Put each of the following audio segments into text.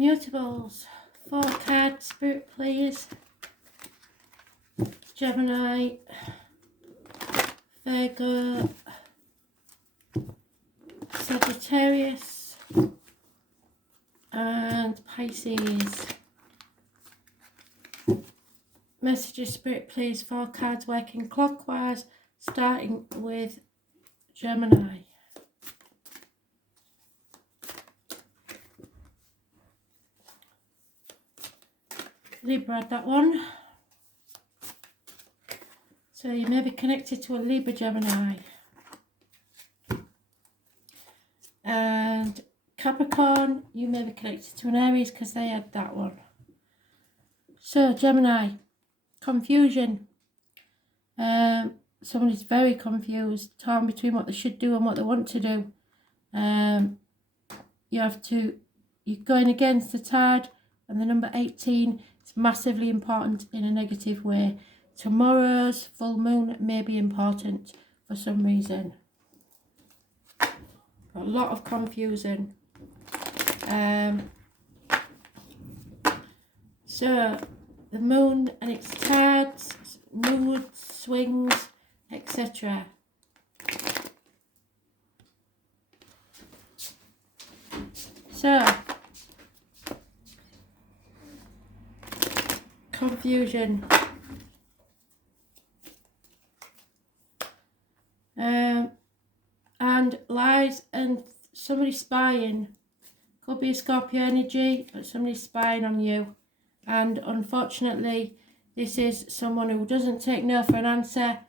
Mutables. 4 cards, Spirit please. Gemini, Virgo, Sagittarius, and Pisces. Messages, Spirit please. 4 cards working clockwise, starting with Gemini. Libra had that one. So you may be connected to a Libra Gemini. And Capricorn, you may be connected to an Aries because they had that one. So Gemini, confusion. Someone is very confused, torn between what they should do and what they want to do. You're going against the tide, and the number 18 is massively important in a negative way. Tomorrow's full moon may be important for some reason. A lot of confusion. So the moon and its tides, moods, swings, etc. So confusion. And lies and somebody spying. Could be a Scorpio energy, but somebody's spying on you. And unfortunately, this is someone who doesn't take no for an answer,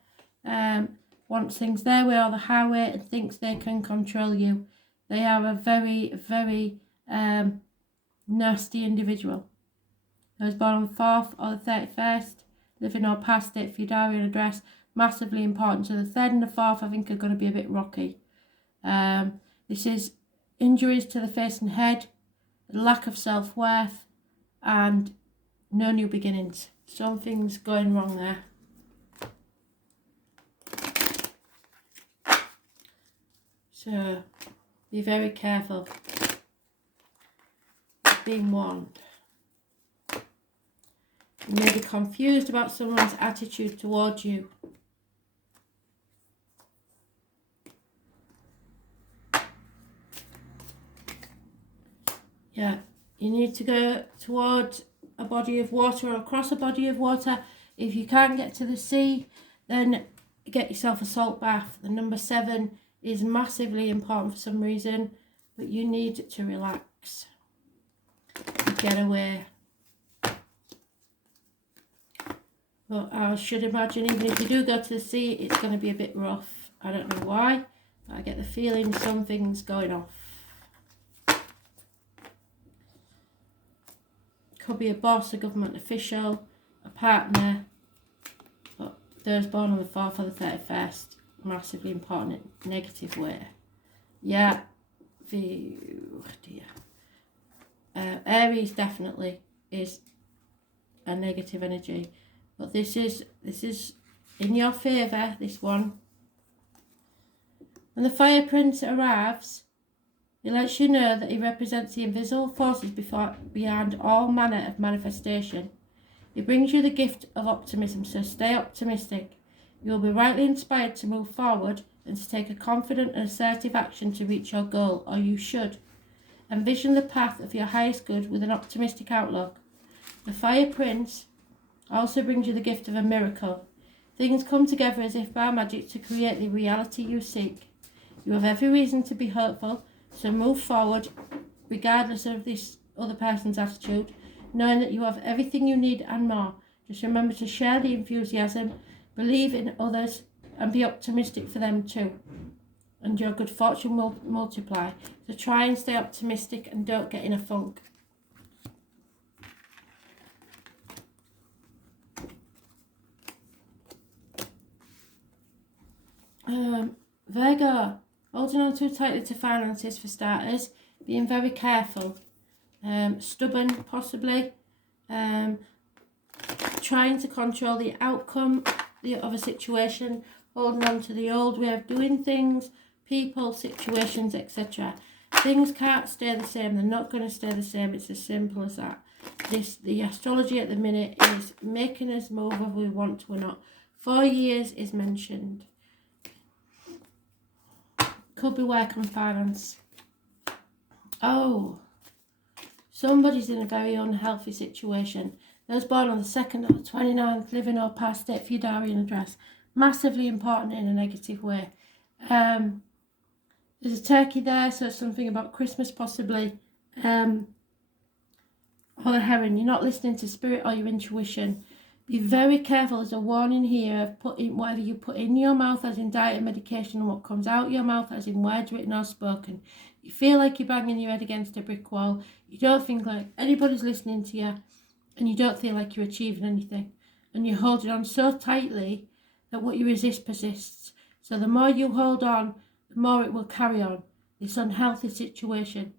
wants things their way or the highway, and thinks they can control you. They are a very, very nasty individual. I was born on the 4th or the 31st, living or past it for your diary and address, massively important. So the 3rd and the 4th I think are going to be a bit rocky. This is injuries to the face and head, lack of self-worth, and no new beginnings. Something's going wrong there. So be very careful. Being warned. You may be confused about someone's attitude towards you. Yeah, you need to go towards a body of water or across a body of water. If you can't get to the sea, then get yourself a salt bath. The number 7 is massively important for some reason, but you need to relax and get away. But I should imagine even if you do go to the sea, it's going to be a bit rough. I don't know why, but I get the feeling something's going off. Could be a boss, a government official, a partner, but those born on the 4th or the 31st, massively important in a negative way. Yeah, dear. Aries definitely is a negative energy, but this is in your favour, this one. When the Fire Prince arrives, he lets you know that he represents the invisible forces behind all manner of manifestation. He brings you the gift of optimism, so stay optimistic. You will be rightly inspired to move forward and to take a confident and assertive action to reach your goal, or you should. Envision the path of your highest good with an optimistic outlook. The Fire Prince also brings you the gift of a miracle. Things come together as if by magic to create the reality you seek. You have every reason to be hopeful, so move forward, regardless of this other person's attitude, knowing that you have everything you need and more. Just remember to share the enthusiasm, believe in others, and be optimistic for them too. And your good fortune will multiply. So try and stay optimistic and don't get in a funk. Virgo, holding on too tightly to finances for starters, being very careful, stubborn possibly, trying to control the outcome of a situation, holding on to the old way of doing things, people, situations, etc. Things can't stay the same. They're not going to stay the same. It's as simple as that. The astrology at the minute is making us move whether we want to or not. 4 years is mentioned. Could be work and finance. Oh, somebody's in a very unhealthy situation. Those born on the 2nd or the 29th, living or past date for your diary and address. Massively important in a negative way. There's a turkey there, so something about Christmas possibly. Or the heron. You're not listening to spirit or your intuition. Be very careful. There's a warning here of putting whatever you put in your mouth, as in diet and medication, and what comes out your mouth, as in words written or spoken. You feel like you're banging your head against a brick wall. You don't think like anybody's listening to you, and you don't feel like you're achieving anything. And you're holding on so tightly that what you resist persists. So the more you hold on, the more it will carry on. This unhealthy situation.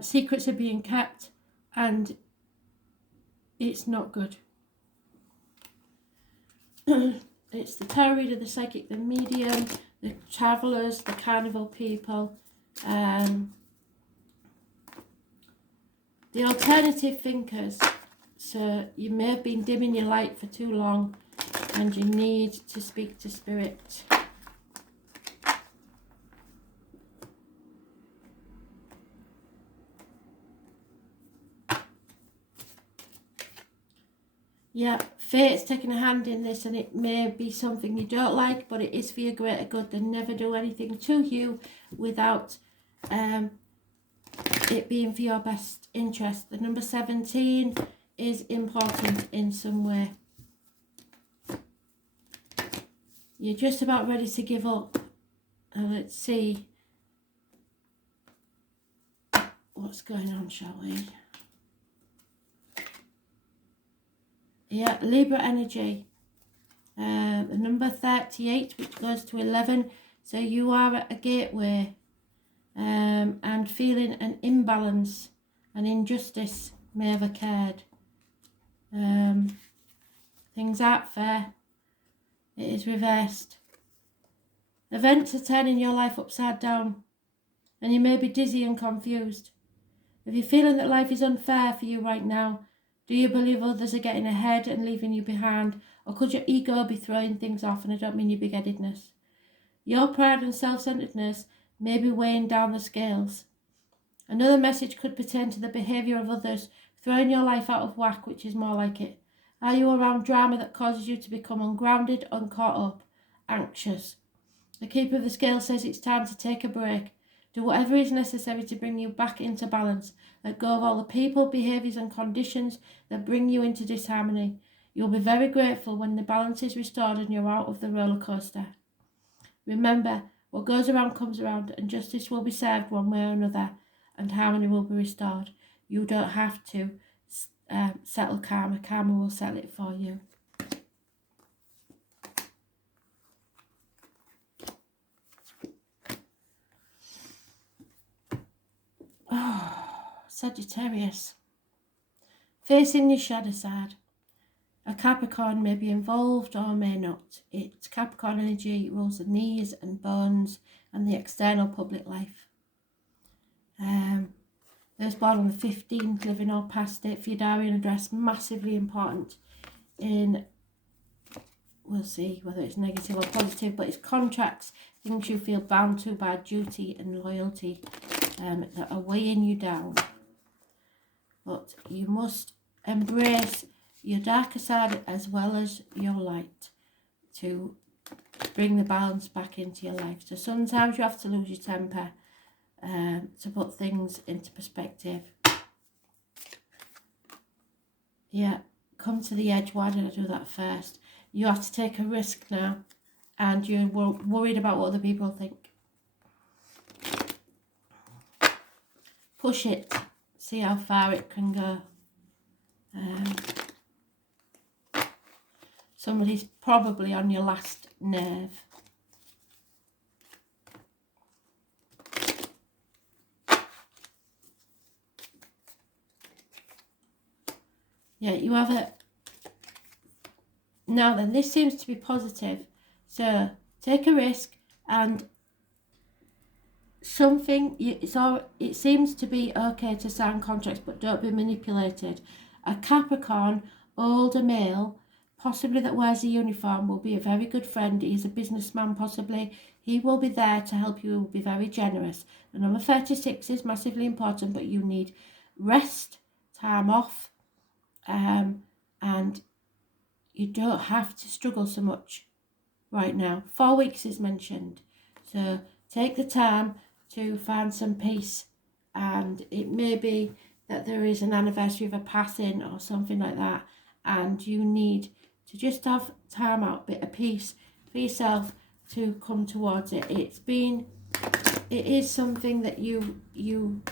Secrets are being kept, and it's not good. It's the tarot reader, the psychic, the medium, the travellers, the carnival people, the alternative thinkers. So you may have been dimming your light for too long and you need to speak to spirit. Yeah, fate's taking a hand in this, and it may be something you don't like, but it is for your greater good. They never do anything to you without it being for your best interest. The number 17 is important in some way. You're just about ready to give up. Let's see what's going on, shall we? Yeah, Libra energy. The number 38, which goes to 11. So you are at a gateway and feeling an imbalance, an injustice may have occurred. Things aren't fair. It is reversed. Events are turning your life upside down, and you may be dizzy and confused. If you're feeling that life is unfair for you right now, do you believe others are getting ahead and leaving you behind? Or could your ego be throwing things off? And I don't mean your big-headedness. Your pride and self-centeredness may be weighing down the scales. Another message could pertain to the behaviour of others, throwing your life out of whack, which is more like it. Are you around drama that causes you to become ungrounded, uncaught up, anxious? The keeper of the scale says it's time to take a break. Do whatever is necessary to bring you back into balance. Let go of all the people, behaviours and conditions that bring you into disharmony. You'll be very grateful when the balance is restored and you're out of the roller coaster. Remember, what goes around comes around, and justice will be served one way or another, and harmony will be restored. You don't have to settle karma. Karma will settle it for you. Sagittarius. Facing your shadow side. A Capricorn may be involved or may not. It's Capricorn energy rules the knees and bones and the external public life. Those born on the 15th, living or past date for your diary and address, massively important in, we'll see whether it's negative or positive, but it's contracts, things you feel bound to by duty and loyalty that are weighing you down. But you must embrace your darker side as well as your light to bring the balance back into your life. So sometimes you have to lose your temper to put things into perspective. Yeah, come to the edge. Why did I do that first? You have to take a risk now, and you're worried about what other people think. Push it. See how far it can go. Somebody's probably on your last nerve. Yeah, you have a... Now then, this seems to be positive. So, take a risk and it seems to be okay to sign contracts, but don't be manipulated. A Capricorn, older male, possibly that wears a uniform, will be a very good friend. He's a businessman, possibly. He will be there to help you. He will be very generous. The number 36 is massively important, but you need rest, time off, and you don't have to struggle so much right now. 4 weeks is mentioned, so take the time to find some peace, and it may be that there is an anniversary of a passing or something like that, and you need to just have time out, a bit of peace for yourself to come towards it. It is something that you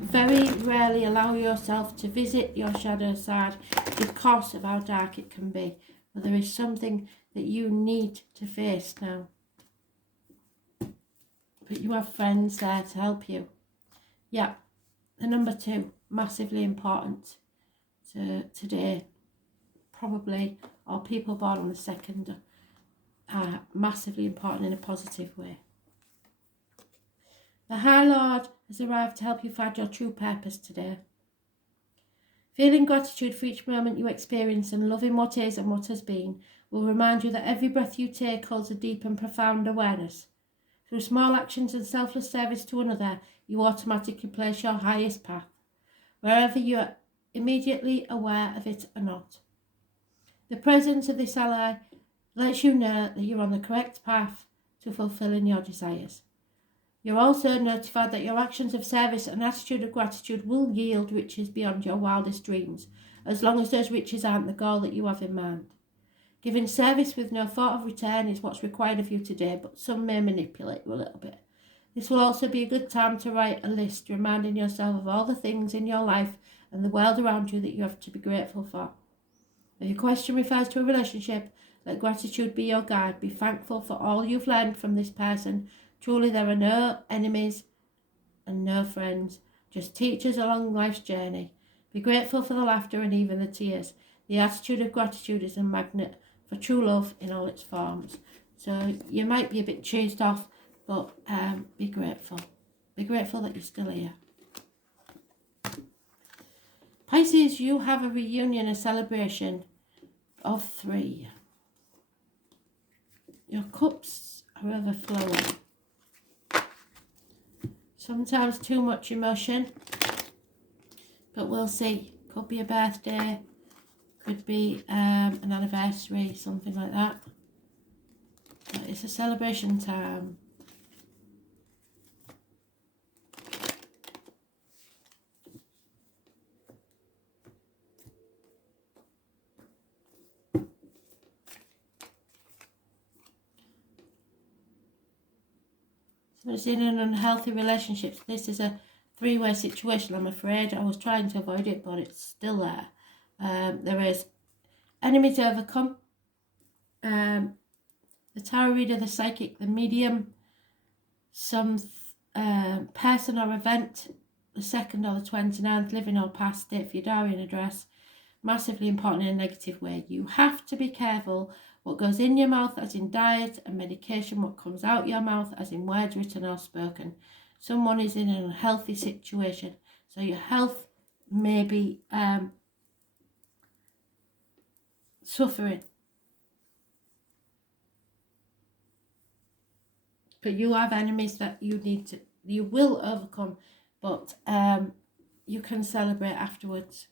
very rarely allow yourself to visit your shadow side because of how dark it can be, but there is something that you need to face now. But you have friends there to help you. Yeah, the number 2, massively important today, probably, or people born on the 2nd are massively important in a positive way. The High Lord has arrived to help you find your true purpose today. Feeling gratitude for each moment you experience and loving what is and what has been will remind you that every breath you take holds a deep and profound awareness. Through small actions and selfless service to another, you automatically place your highest path, wherever you are immediately aware of it or not. The presence of this ally lets you know that you're on the correct path to fulfilling your desires. You're also notified that your actions of service and attitude of gratitude will yield riches beyond your wildest dreams, as long as those riches aren't the goal that you have in mind. Giving service with no thought of return is what's required of you today, but some may manipulate you a little bit. This will also be a good time to write a list, reminding yourself of all the things in your life and the world around you that you have to be grateful for. If your question refers to a relationship, let gratitude be your guide. Be thankful for all you've learned from this person. Truly, there are no enemies and no friends, just teachers along life's journey. Be grateful for the laughter and even the tears. The attitude of gratitude is a magnet for true love in all its forms. So you might be a bit cheesed off, but be grateful. Be grateful that you're still here. Pisces, you have a reunion, a celebration of 3. Your cups are overflowing. Sometimes too much emotion, but we'll see. Could be a birthday, could be an anniversary, something like that. But it's a celebration time. Somebody's in an unhealthy relationship. This is a 3-way situation, I'm afraid. I was trying to avoid it, but it's still there. There is enemies to overcome. The tarot reader, the psychic, the medium, some person or event, the 2nd or the 29th, living or past, date for your diary and address. Massively important in a negative way. You have to be careful what goes in your mouth, as in diet and medication, what comes out your mouth, as in words written or spoken. Someone is in an unhealthy situation, so your health may be suffering. But you have enemies that you will overcome, but you can celebrate afterwards.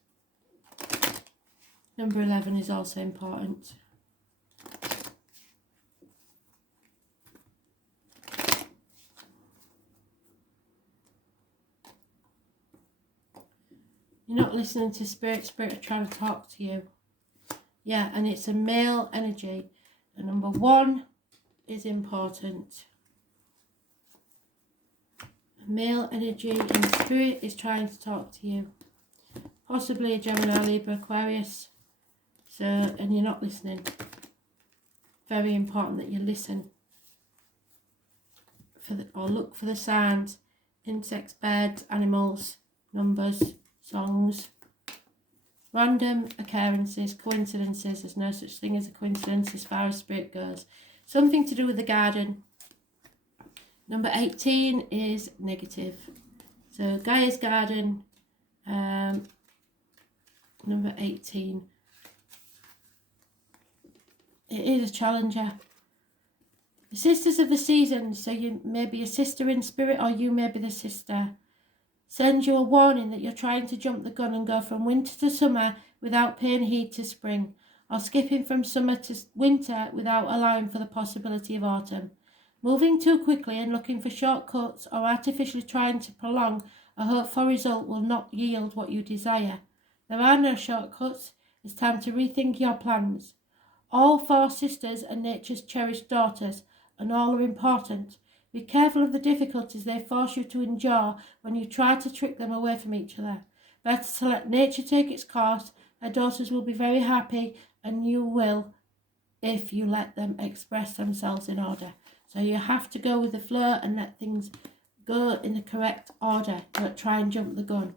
Number 11 is also important. You're not listening to Spirit. Spirit are trying to talk to you. Yeah, and it's a male energy. And number 1 is important. Male energy in Spirit is trying to talk to you. Possibly a Gemini, Libra, Aquarius. So, and you're not listening. Very important that you listen or look for the signs. Insects, birds, animals, numbers, songs. Random occurrences, coincidences. There's no such thing as a coincidence as far as Spirit goes. Something to do with the garden. Number 18 is negative. So Gaia's Garden, number 18. It is a challenger. The sisters of the season, so you may be a sister in spirit or you may be the sister, send you a warning that you're trying to jump the gun and go from winter to summer without paying heed to spring, or skipping from summer to winter without allowing for the possibility of autumn. Moving too quickly and looking for shortcuts or artificially trying to prolong a hoped-for result will not yield what you desire. There are no shortcuts. It's time to rethink your plans. All 4 sisters are nature's cherished daughters, and all are important. Be careful of the difficulties they force you to endure when you try to trick them away from each other. Better to let nature take its course. Her daughters will be very happy, and you will, if you let them express themselves in order. So you have to go with the flow and let things go in the correct order. Don't try and jump the gun.